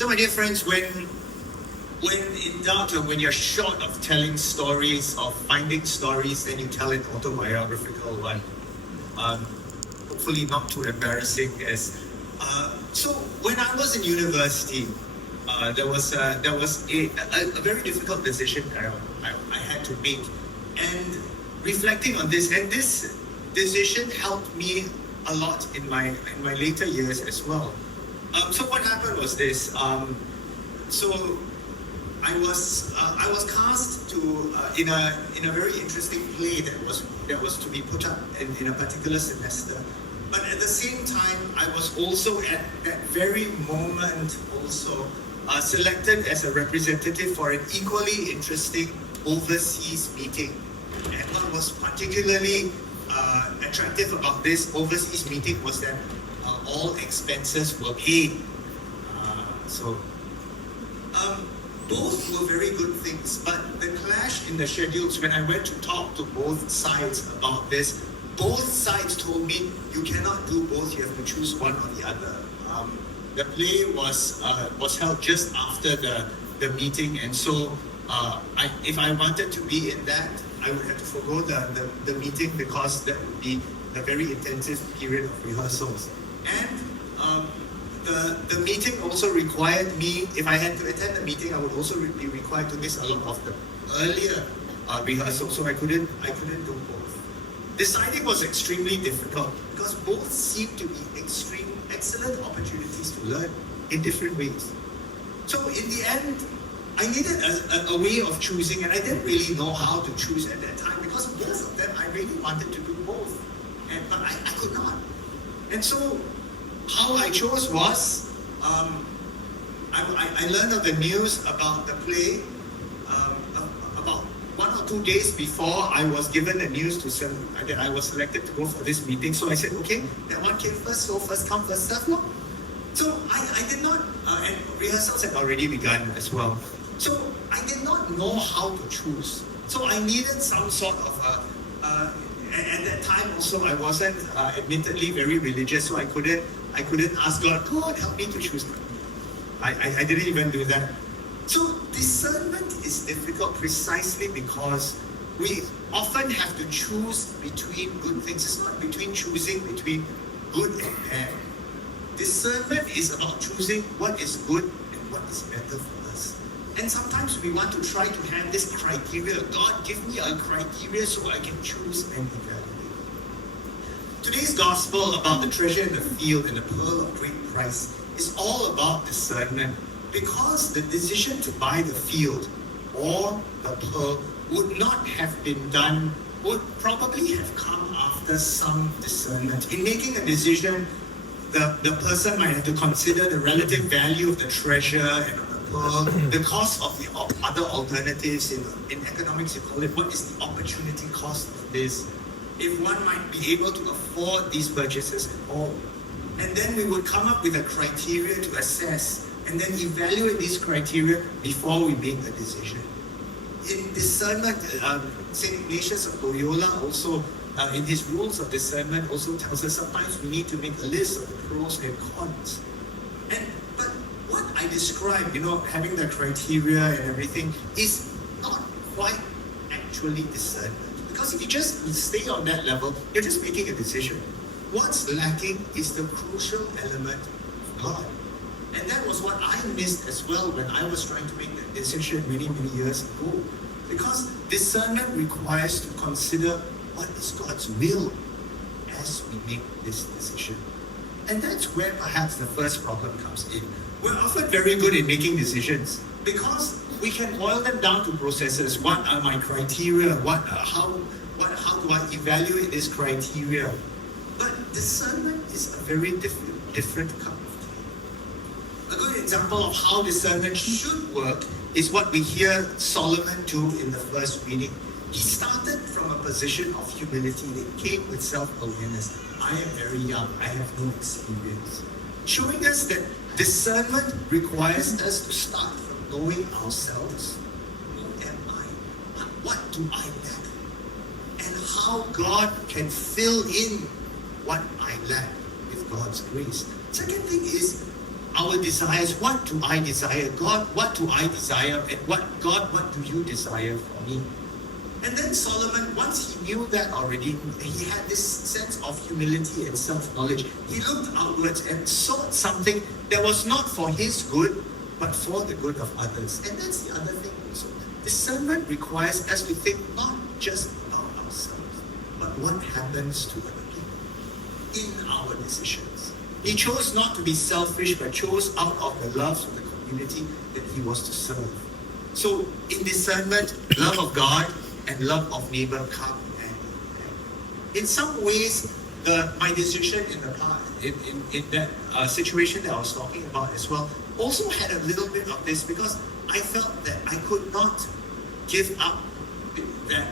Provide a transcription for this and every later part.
So my dear friends, when in doubt or when you're short of telling stories, of finding stories, then you tell an autobiographical one. Hopefully not too embarrassing as. So when I was in university, there was a very difficult decision I had to make, and reflecting on this, and this decision helped me a lot in my later years as well. So what happened was this. So I was cast to in a very interesting play that was to be put up in a particular semester. But at the same time, I was also at that very moment also selected as a representative for an equally interesting overseas meeting. And what was particularly attractive about this overseas meeting was that all expenses were paid. Both were very good things, but the clash in the schedules, when I went to talk to both sides about this, both sides told me, you cannot do both, you have to choose one or the other. The play was held just after the meeting, and so if I wanted to be in that, I would have to forgo the meeting, because that would be a very intensive period of rehearsals. And the meeting also required me, if I had to attend the meeting, I would also be required to miss a lot of the earlier rehearsals, so I couldn't do both. Deciding was extremely difficult because both seemed to be excellent opportunities to learn in different ways. So in the end, I needed a way of choosing, and I didn't really know how to choose at that time, because both of them I really wanted to do both, but I could not. And so how I chose was, I learned of the news about the play about 1 or 2 days before I was given the news that I was selected to go for this meeting. So I said, okay, that one came first, so first come, first serve. No? So I did not, and rehearsals had already begun as well. So I did not know how to choose. So I needed some sort of at that time also I wasn't admittedly very religious, so I couldn't ask God, help me to choose. I didn't even do that. So discernment is difficult precisely because we often have to choose between good things. It's not choosing between good and bad. Discernment is about choosing what is good and what is better for us. And sometimes we want to try to have this criteria. God, give me a criteria so I can choose and evaluate. Today's gospel about the treasure in the field and the pearl of great price is all about discernment, because the decision to buy the field or the pearl would not have been done, would probably have come after some discernment. In making a decision, the person might have to consider the relative value of the treasure and of the pearl, the cost of the other alternatives. In economics, you call it, what is the opportunity cost of this? If one might be able to afford these purchases at all. And then we would come up with a criteria to assess and then evaluate these criteria before we make a decision. In discernment, St. Ignatius of Loyola also, in his rules of discernment, also tells us sometimes we need to make a list of the pros and cons. But what I described, having the criteria and everything, is not quite actually discernment. Because if you just stay on that level, you're just making a decision. What's lacking is the crucial element of God. And that was what I missed as well when I was trying to make that decision many, many years ago. Because discernment requires to consider what is God's will as we make this decision. And that's where perhaps the first problem comes in. We're often very good in making decisions because we can boil them down to processes. What are my criteria? How do I evaluate this criteria? But discernment is a very different cup of tea. A good example of how discernment should work is what we hear Solomon do in the first reading. He started from a position of humility. He came with self-awareness. I am very young. I have no experience. Showing us that discernment requires us to start from knowing ourselves. Who am I? What do I lack? And how God can fill in what I lack with God's grace. Second thing is, our desires. What do I desire? God, what do I desire? And God, what do you desire for me? And then Solomon, once he knew that already, he had this sense of humility and self-knowledge. He looked outwards and sought something that was not for his good, but for the good of others. And that's the other thing also. Discernment requires us to think not just about ourselves, but what happens to other people in our decisions. He chose not to be selfish, but chose out of the love of the community that he was to serve. So in discernment, love of God and love of neighbor come hand in hand. In some ways, my decision in the past, in that situation that I was talking about as well, also had a little bit of this, because I felt that I could not give up that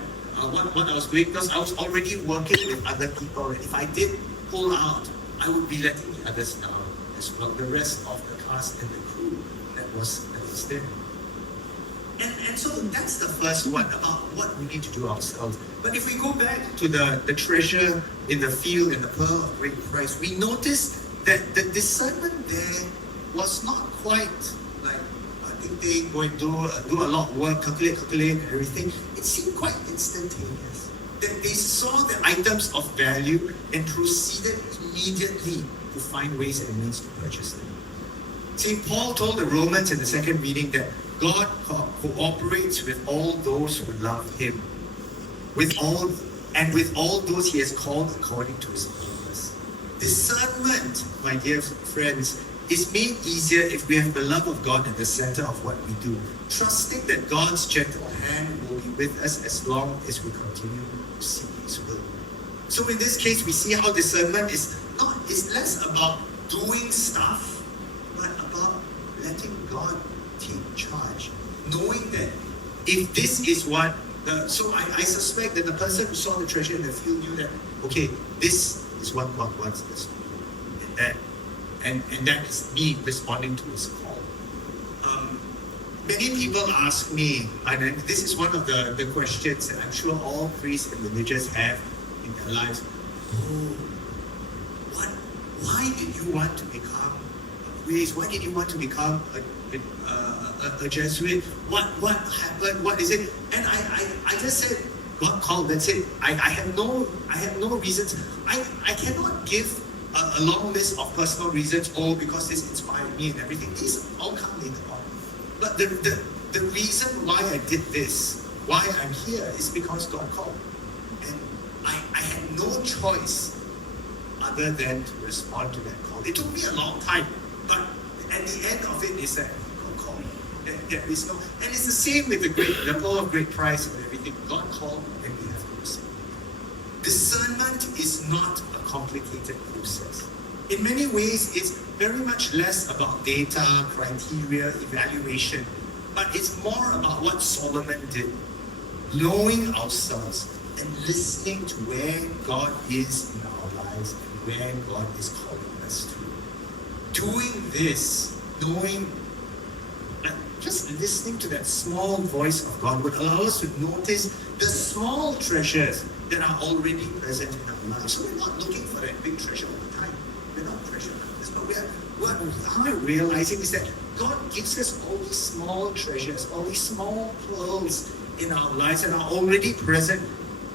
what I was doing, because I was already working with other people, and if I did pull out, I would be letting the others down as well, the rest of the cast and the crew that was there. And so that's the first one, about what we need to do ourselves. But if we go back to the treasure in the field and the pearl of great price, we notice that the discernment there was not quite like, I think they go and do a lot of work, calculate and everything. It seemed quite instantaneous. That they saw the items of value and proceeded immediately to find ways and means to purchase them. St. Paul told the Romans in the second reading that God cooperates with all those who love him, with all those he has called according to his purpose. Discernment, my dear friends, is made easier if we have the love of God at the center of what we do, trusting that God's gentle hand will be with us as long as we continue to seek his will. So in this case, we see how discernment is less about doing stuff, but about letting God take charge, knowing that if this is what so I suspect that the person who saw the treasure in the field knew that, okay, this is what God wants us to do, and that is me responding to his call. Many people ask me, and this is one of the questions that I'm sure all priests and religious have in their lives. Why did you want to become a priest? Why did you want to become a Jesuit? What happened? What is it? And I just said, God called. That's it. I have no reasons. I cannot give a long list of personal reasons. Because this inspired me and everything. These all come later on. But the reason why I did this, why I'm here, is because God called, and I had no choice other than to respond to that call. It took me a long time, but at the end of it is that God called. There is no, and it's the same with the pearl of great price and everything. God called, and we have to respond. Discernment is not a complicated process. In many ways, it's very much less about data, criteria, evaluation, but it's more about what Solomon did, knowing ourselves and listening to where God is in our lives and where God is calling us to. Doing this, knowing, just listening to that small voice of God would allow us to notice the small treasures that are already present in our lives. So we're not looking for that big treasure all the time. We're not treasure hunters, but what we are realizing is that God gives us all these small treasures, all these small pearls in our lives that are already present.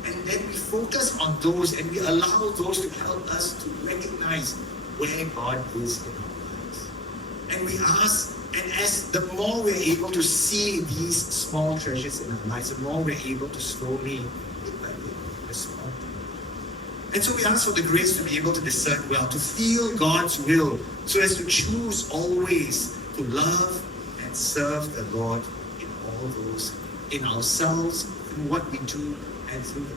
And then we focus on those and we allow those to help us to recognize where God is in our lives. And we ask, and as the more we're able to see these small treasures in our lives, the more we're able to slowly, bit by bit, respond. And so we ask for the grace to be able to discern well, to feel God's will, so as to choose always to love and serve the Lord in all those, in ourselves, in what we do, and through the